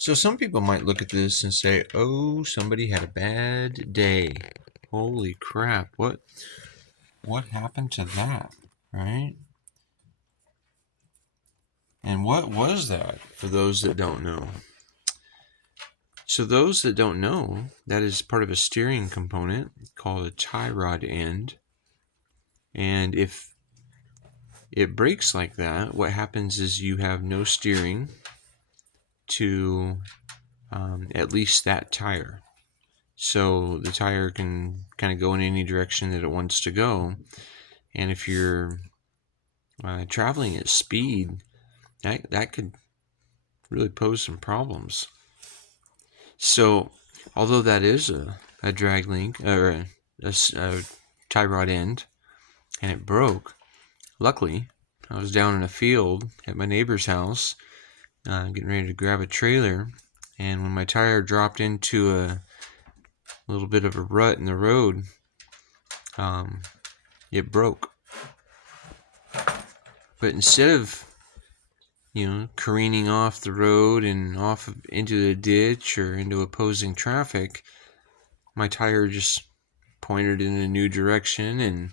So some people might look at this and say, "Oh, somebody had a bad day. Holy crap. What happened to that?" Right? And what was that for those that don't know? So those that don't know, that is part of a steering component called a tie rod end. And if it breaks like that, what happens is you have no steering to at least that tire. So the tire can kind of go in any direction that it wants to go. And if you're traveling at speed, that could really pose some problems. So, although that is a drag link or a tie rod end, and it broke, luckily I was down in a field at my neighbor's house, getting ready to grab a trailer, and when my tire dropped into a little bit of a rut in the road, it broke. But instead of careening off the road and off into the ditch or into opposing traffic, my tire just pointed in a new direction, and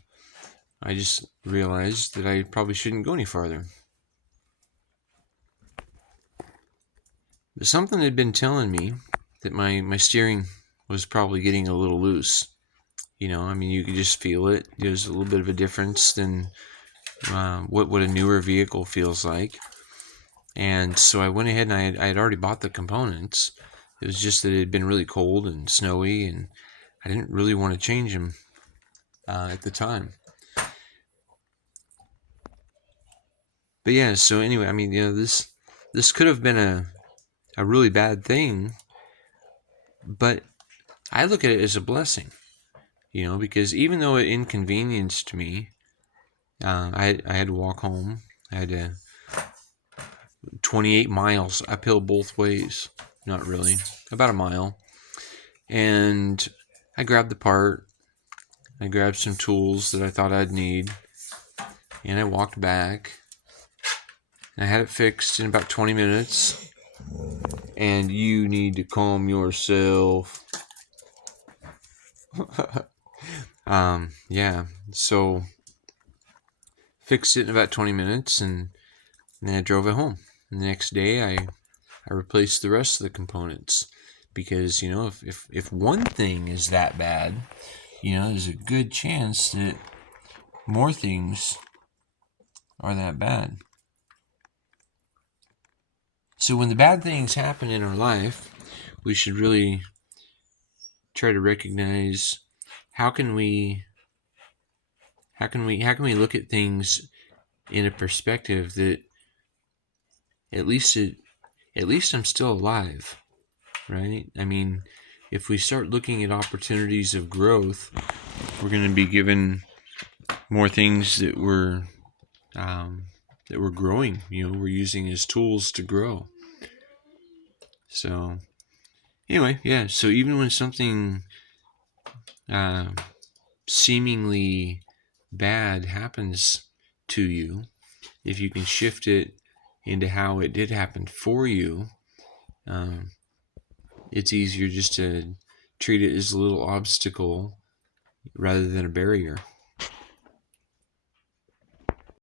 I just realized that I probably shouldn't go any farther. But something had been telling me that my steering was probably getting a little loose. You could just feel it. There's a little bit of a difference than what a newer vehicle feels like. And so I went ahead and I had already bought the components. It was just that it had been really cold and snowy, and I didn't really want to change them at the time. But yeah, so anyway, this could have been a really bad thing, but I look at it as a blessing, because even though it inconvenienced me, I had to walk home. I had to 28 miles uphill both ways. Not really, about a mile. And I grabbed the part. I grabbed some tools that I thought I'd need, and I walked back. I had it fixed in about 20 minutes. And you need to calm yourself. Yeah. So fixed it in about 20 minutes, and then I drove it home. And the next day, I replaced the rest of the components, because if one thing is that bad, there's a good chance that more things are that bad. So when the bad things happen in our life, we should really try to recognize how can we look at things in a perspective that at least I'm still alive, right? I mean, if we start looking at opportunities of growth, we're going to be given more things that we're growing. We're using as tools to grow. So anyway, yeah. So even when something seemingly bad happens to you, if you can shift it into how it did happen for you, it's easier just to treat it as a little obstacle rather than a barrier.